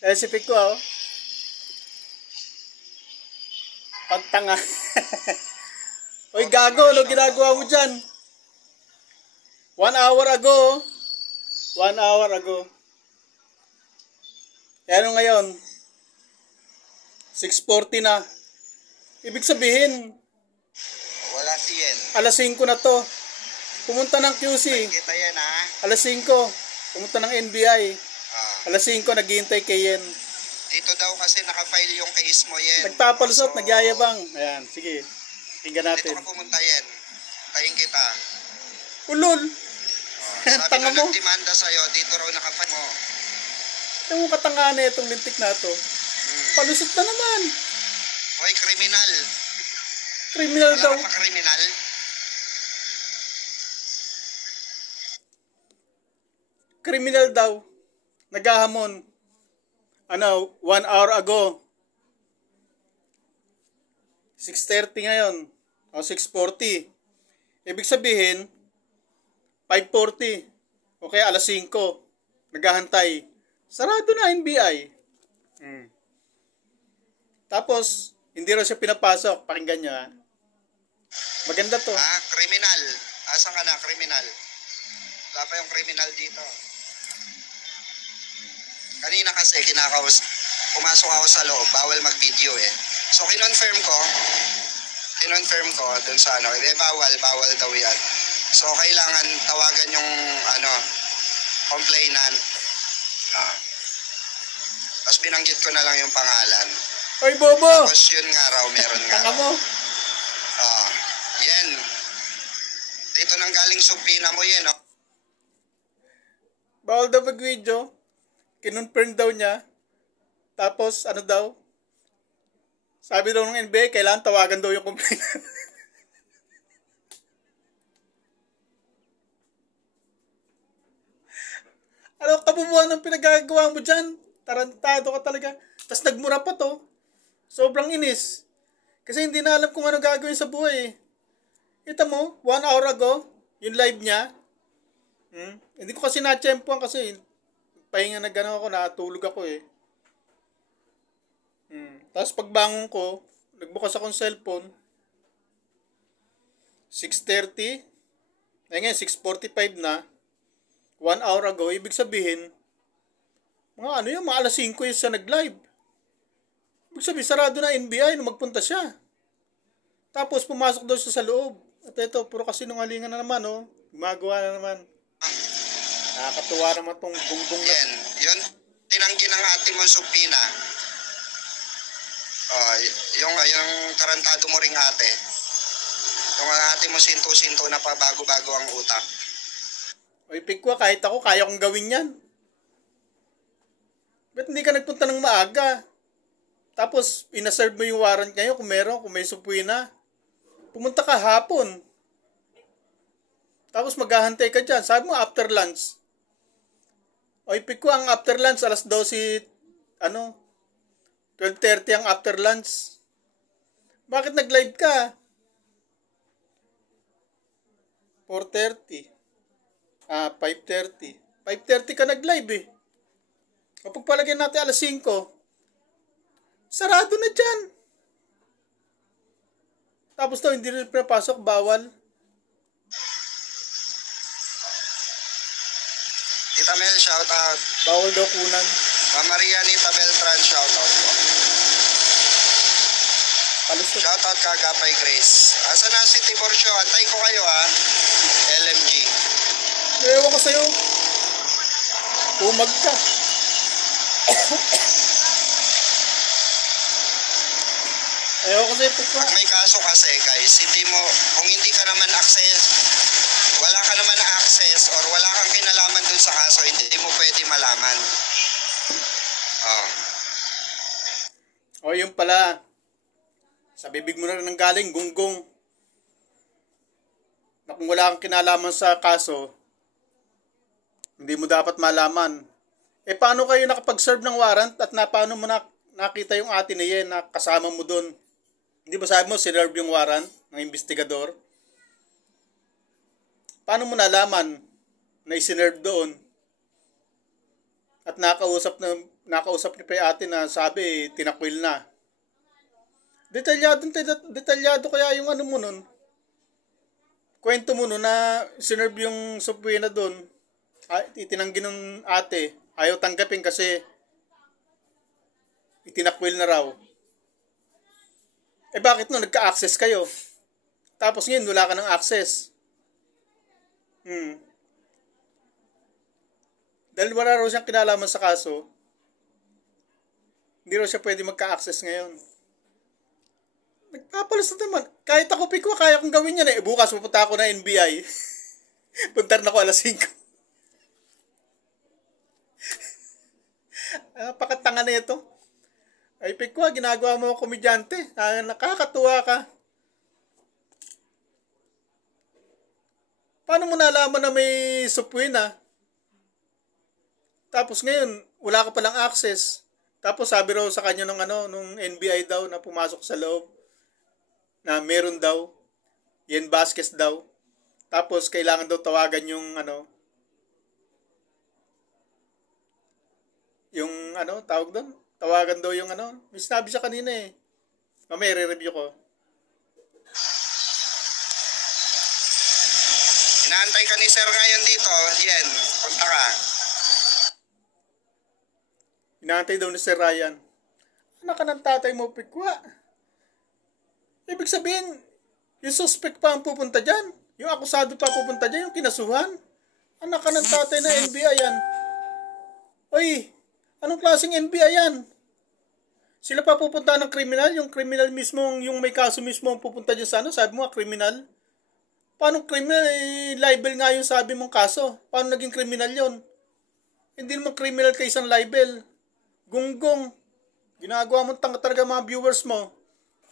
Eh, si Pico, oh. Pagtanga. Uy, gago, ano ginagawa mo dyan? 1 hour ago. 1 hour ago. Eh, ano ngayon? 6:40 na. Ibig sabihin, Wala si Yen. alas 5 na to. Pumunta ng QC. Kita yan ha. Alas 5. Pumunta ng NBI. Ah. Alas 5, naghihintay kay Yen. Dito daw kasi nakafile yung case mo Yen. Nagpapalusot, nagyayabang. Ayan, sige. Tingnan natin. Dito ka pumunta Yen. Tayin kita. Ulol. Sabi Tanga nung mo. nagdemanda sa'yo, dito raw nakafile mo. Ito mo katanga na itong lintik na to. Palusot na naman. Hoy, kriminal. Criminal Wala daw. kang makriminal. Criminal daw. Naghahamon. Ano, 1 hour ago. 6:30 ngayon. O 6:40. Ibig sabihin, 5:40. O kaya alas 5. Naghahantay. Sarado na NBI. Tapos, hindi raw siya pinapasok. Pakinggan niya. Maganda to. Kriminal. Asan ka na, kriminal? Wala pa yung kriminal dito. Kanina kasi pumasok ako sa loob, bawal mag-video eh. So kinonfirm ko dun sa bawal daw yan. So kailangan tawagan yung complainant. Tapos binanggit ko na lang yung pangalan. Oy, bobo! Tapos yun nga raw, meron nga. Tanga mo. Yan. Dito nang galing subpina mo yan, no? Bawal daw mag-video. Kinonfirm daw niya. Tapos, ano daw? Sabi daw ng NBA, kailangan tawagan daw yung complainant. Ano kabubuhan ng pinagagawa mo dyan? Tarantado ka talaga. Tapos nagmura pa to. Sobrang inis. Kasi hindi na alam kung ano gagawin sa buhay. Ito mo, 1 hour ago, yung live niya. Hindi ko kasi na-tsempuan kasi pahinga na gano'n ako, natulog ako eh. Tapos pagbangon ko, nagbukas akong cellphone. 6:30. Eh ngayon, 6:45 na. 1 hour ago, ibig sabihin, mga alas 5 yung siya nag-live. Ibig sabihin, sarado na NBI nung magpunta siya. Tapos pumasok daw siya sa loob. At ito, puro kasi nungalingan na naman, oh. Gumagawa na naman. Nakakatuwa naman tong bungbong na. Yun, tinanggi ng ate mo subpina. Yung tarantado mo ring ate. Yung ate mo sinto-sinto na pa bago-bago ang utak. Oy, Pikwa, kahit ako, kaya kong gawin yan. Ba't hindi ka nagpunta ng maaga? Tapos, inaserve mo yung warrant ngayon kung meron, kung may subpoena. Pumunta ka hapon. Tapos maghahantay ka dyan. Sabi mo after lunch. Oy, Pikwa, ang after lunch, alas 12, 12:30 ang after lunch. Bakit nag-live ka? 4:30. 5:30. 5:30 ka nag-live eh. Kapag palagyan natin alas 5, sarado na dyan. Tapos daw, hindi rin pinapasok, bawal. Tita Mel, shout out. Bawal daw kunan. Maria Nita Beltran, shout out po. Palusot. Shout out Kagapay Grace. Asa na si Tiborcio? Antay ko kayo ha. LMG. Ewan ko sa'yo. Umag ka. Ewan ko sa'yo, Pikwa. Pag may kaso kasi guys, kung hindi ka naman wala ka naman access or wala kang kinalaman dun sa kaso, hindi mo pwede malaman. Yun pala. Sa bibig mo na rin galing, gunggong. Na kung wala kang kinalaman sa kaso, hindi mo dapat malaman. Paano kayo nakapag-serve ng warrant at paano mo nakita yung ate ni Yen na kasama mo dun? Hindi ba sabi mo, sinerve yung warrant ng investigador? Paano mo nalaman na isinerve doon? At nakausap ni Pay Ate na sabi, tinakwil na. Detalyado kaya yung ano mo nun. Kwento mo nun na sinerve yung subpoena doon. Itinanggi ng ate. Ayaw tanggapin kasi itinakwil na raw. Bakit no? Nagka-access kayo. Tapos ngayon, wala ka ng access. Dahil wala raw siyang kinalaman sa kaso, hindi raw siya pwede magka-access ngayon. Nagpapalas na naman. Kahit ako, Pikwa, kaya kong gawin yan eh. Bukas pupunta ako na NBI. Puntar na ako alas 5. Pakatanga na ito. Ay, Pikwa, ginagawa mo ako komedyante. Nakakatuwa ka. Paano mo nalaman na may subpoena? Tapos ngayon, wala ka palang access. Tapos sabi raw sa kanya nung NBI daw na pumasok sa loob na meron daw, Yen Vasquez daw. Tapos kailangan daw tawagan yung tawag doon? Tawagan daw yung may sinabi siya kanina eh. Mamaya re-review ko. Inaantay ka ni sir ngayon dito, Yen. Punta ka. Inaantay daw ni Sir Ryan. Anak ka ng tatay mo, Pikwa. Ibig sabihin, yung suspect pa ang pupunta dyan. Yung akusado pa pupunta dyan, yung kinasuhan. Anak ka ng tatay na NBI yan. Oy, anong klaseng NBI yan? Sila pa pupunta ng kriminal? Yung kriminal mismo, yung may kaso mismo ang pupunta dyan sa sabi mo, kriminal? Paano kriminal? Libel nga yung sabi mong kaso. Paano naging kriminal yon? Hindi naman kriminal kay isang libel. Gunggong. Ginagawa mo talaga mga viewers mo.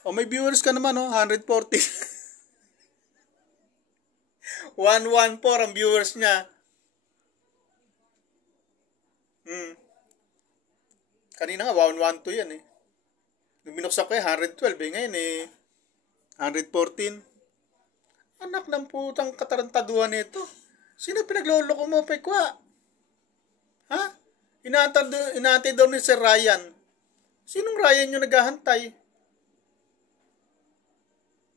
O may viewers ka naman, 140. 114 ang viewers niya. Kanina nga, 112 yan eh. Nung binuksan ko 112 eh. Ngayon 114. Anak ng putang katarantaduhan nito. Sino pinagloloko mo, Pikwa? Ha? Inaantay daw ni Sir Ryan. Sinong Ryan yung naghahantay?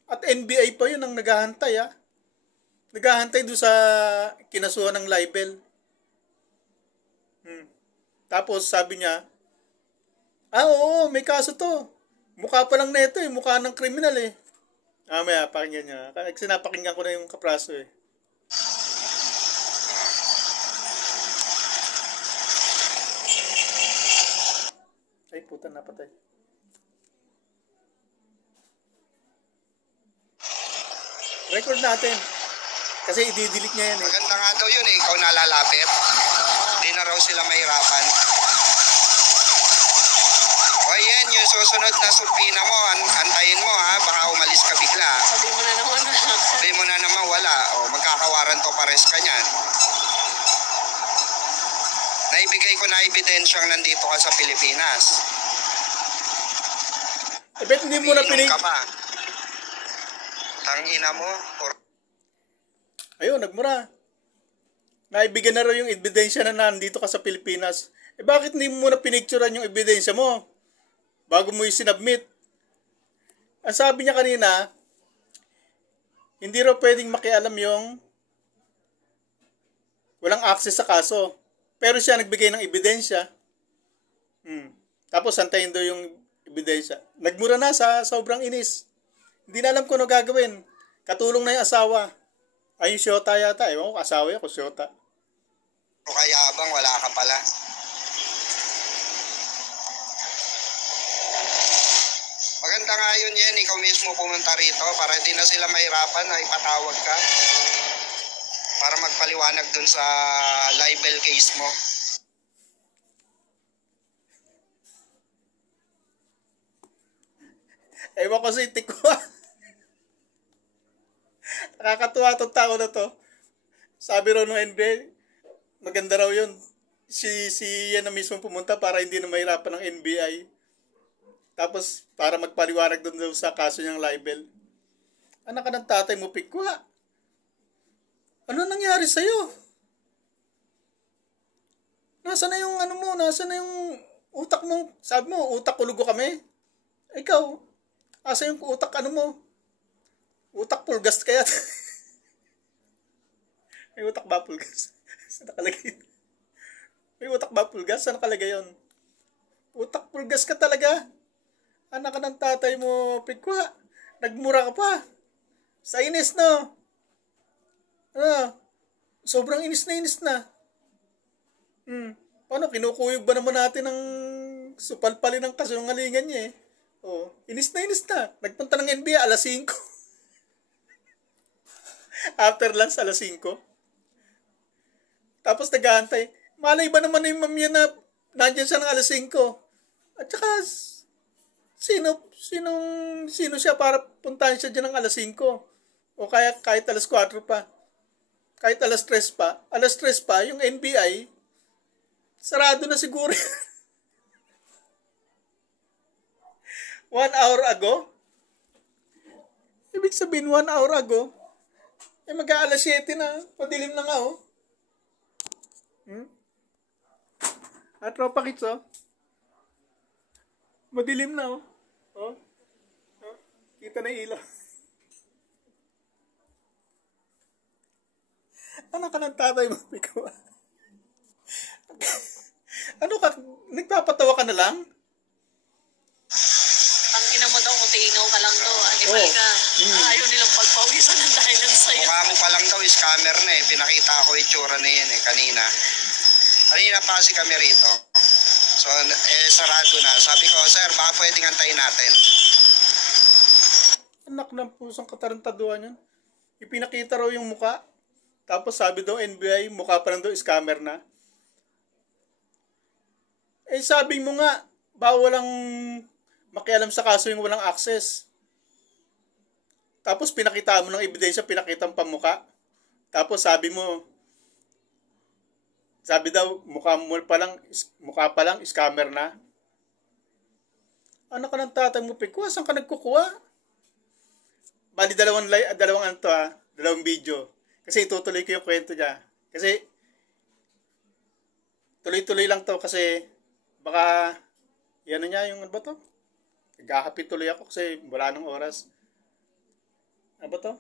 At NBI pa yun ang naghahantay ha. Naghahantay doon sa kinasuhan ng libel. Tapos sabi niya, oo, may kaso to. Mukha pa lang na ito eh. Mukha ng kriminal eh. Maya, pakinggan niya. Sinapakinggan ko na yung kapraso eh. Ay, puta, napatay. Record natin. Kasi i-delete niya yan eh. Maganda nga daw yun eh. Ikaw nalalapit. Hindi na raw sila mahirapan. O yan, yung susunod na subpoena mo, antayin mo ha. Baka umalis ka bigla. Sabi mo na naman. Sabi mo na naman wala. O magkakawaran to pares ka niyan. Naibigay ko na ebidensyang nandito ka sa Pilipinas. Bet hindi mo na Umiinom ka pa. Tangina mo. Ayun, nagmura. Naibigyan na raw yung ebidensya na nandito ka sa Pilipinas. Bakit hindi mo muna pinicturean yung ebidensya mo? Bago mo i-submit. Ang sabi niya kanina, hindi raw pwedeng makialam yung walang access sa kaso. Pero siya nagbigay ng ebidensya. Tapos antayin daw yung ebidensya. Nagmura na sa sobrang inis. Hindi na alam kung ano gagawin. Katulong na yung asawa. Ay, yung Shota yata. Ewan ko, asawa yun, Shota. O kaya abang wala ka pala. Maganda nga yun yan. Ikaw mismo pumunta rito para hindi na sila mahirapan na ipatawag ka. Para magpaliwanag dun sa libel case mo. Ewan ko sa itik ko. Nakakatuwa itong tao na to. Sabi raw ng NBA, maganda raw yun. Si yan na mismo pumunta para hindi na mahirapan ng NBI. Tapos para magpaliwanag doon daw sa kaso niyang libel. Anak ka ng tatay mo, Pikwa. Ano nangyari sa'yo? Nasaan na yung ano mo? Nasaan na yung utak mo? Sabi mo, utak ulugo kami. Ikaw, asa yung utak ano mo? Utak pulgas kaya? May utak ba pulgas? Saan nakalagay? May utak ba pulgas? Saan nakalagay yun? Utak pulgas ka talaga. Anak ka ng tatay mo, Pikwa. Nagmura ka pa. Sa inis, no? Sobrang inis na. Paano? Kinukuyog ba naman natin ng supalpalin ng kasungalingan niya eh? Inis na. Nagpunta ng NBA alas 5. After lunch alas 5. Tapos nag-aantay. Malay ba naman yung mamya na nandyan siya ng alas 5? At saka, sino siya para puntahan siya dyan ng alas 5? O kaya kahit alas 4 pa. Kahit alas 3 pa. Alas 3 pa, yung NBI, sarado na siguro. 1 hour ago? Ibig sabihin 1 hour ago? Mag-aalas 7 na. Padilim na nga, At tropa kits, madilim na, Kita na ilaw. Anak ka ng tatay mo, Piko. Ano ka? Nagpapatawa ka na lang? Ang ina mo daw, mutinaw ka lang daw. Animal ka. Ayaw nilang pagpawisan ng dahil ng sayo. Mukha mo pa lang daw, scammer na eh. Pinakita ko itsura na yan eh, kanina. Kanina pa kasi kami rito. So, sarado na. Sabi ko, sir, baka pwedeng antayin natin. Anak ng pusang katarantaduhan yan. Ipinakita raw yung muka. Tapos sabi daw NBI, mukha pa lang daw scammer na. Sabi mo nga, bawal ang makialam sa kaso yung walang access. Tapos pinakita mo ng ebidensya, pinakita mo pamuka. Tapos sabi daw, mukha pa lang, scammer na. Anak ka ng tatay mo, Pikwa, saan ka nagkukuha? Bali, dalawang video. Kasi itutuloy ko yung kwento niya. Kasi, tuloy-tuloy lang to kasi, baka, yan niya, yung ano ba to? Nagkakapit tuloy ako kasi wala nang oras. Ano ba to?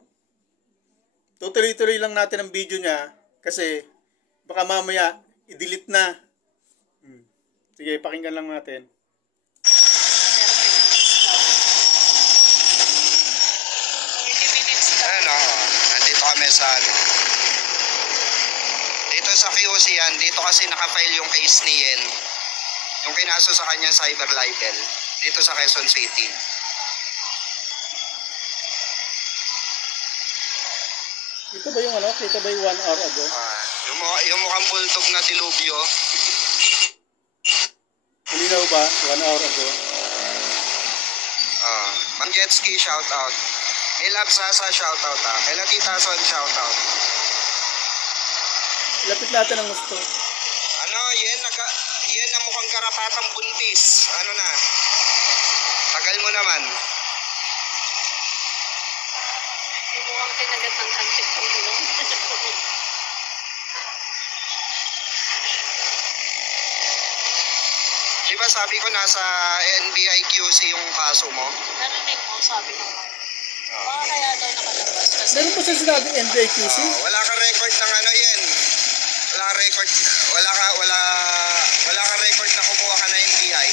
Tutuloy-tuloy lang natin ang video niya kasi, baka mamaya, i-delete na. Sige, pakinggan lang natin. Nandito kami sa dito sa QC yan. Dito kasi nakafile yung case ni Yen. Yung kinaso sa kanyang cyber libel. Dito sa Quezon City. Ito ba yung ano? Ito ba yung 1 hour ago? Yung mukhang bulldog na dilubyo. Malinaw ba? 1 hour ago? Ma'am Jetski, shout out. Ilab Sasa, shout out Kay Tita Son, shout out. Lapit natin ang gusto. Yan na mukhang karapatang buntis. Ano na? Tagal mo naman. Mukhang kinagat ng kantik ko. Di ba sabi ko nasa NBI QC yung kaso mo? Narinig mo, sabi ko. Baka kaya daw nakalabas kasi... Meron po siya sinabing NBIQC? Wala ka record ng ano yan. Wala ka record na kumuha ka na NBI.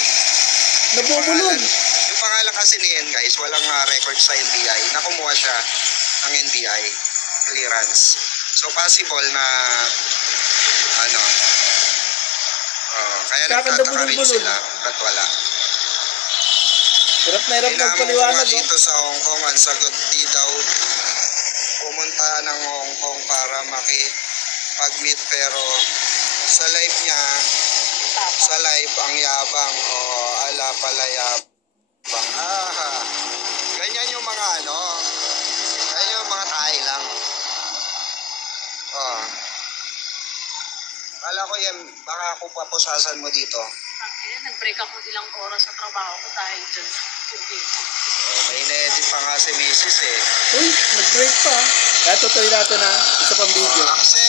Nabubulol. Yung pangalan kasi ni Yen, guys, walang record sa NBI. Na kumuha siya ng NBI clearance. So possible na kaya nagtataka rin sila at wala. Hirap na hirap magpaliwanag. Dito sa Hong Kong, ang sagot di daw pumunta ng Hong Kong para makipag-meet, pero sa live niya, ang yabang ala pala yabang. Ganyan yung mga ganyan yung mga tayo lang. Kala ko yan, baka ako papusasan mo dito. Nag-break ako ilang oras sa trabaho ko dahil dyan sa tubig. May na-edit pa nga si Mrs. Uy, nag-break pa. Kaya tutuloy natin isa pang video. Axel!